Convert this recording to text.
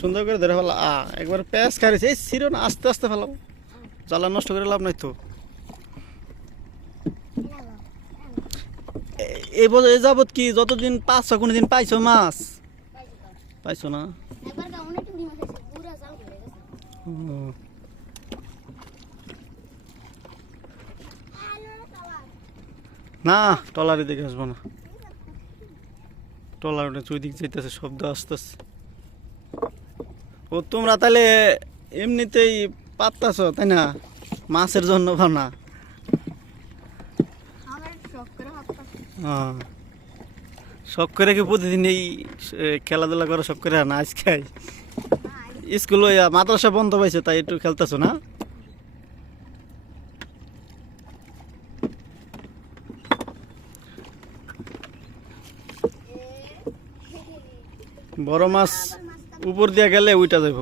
সুন্দর করে ধরে ফেলা একবার প্যাঁচ খাইছে এই ছিল না, আস্তে আস্তে ফেলাও, জ্বালা নষ্ট করে লাভ নাই তো। এই বছর এ যাবত কি যতদিন পাঁচশো কোনো দিন পাইছো মাছ? পাইছো না? ও। না ট্রলারের দিকে আসবো না, ট্রলার ওটা ওই দিক যেতেছে, শব্দ আসতেছে। ও তোমরা তাহলে এমনিতেই পাততাছ তাই না, মাছের জন্য ভাবনা? হ্যাঁ, শখ করে কি প্রতিদিন এই খেলাধুলা করো শখ করে? না আজকে স্কুল মাদ্রাসা বন্ধ পাইছে তাই একটু খেলতেছো না? বড় মাছ উপর দিয়ে গেলে উইটা যাইব।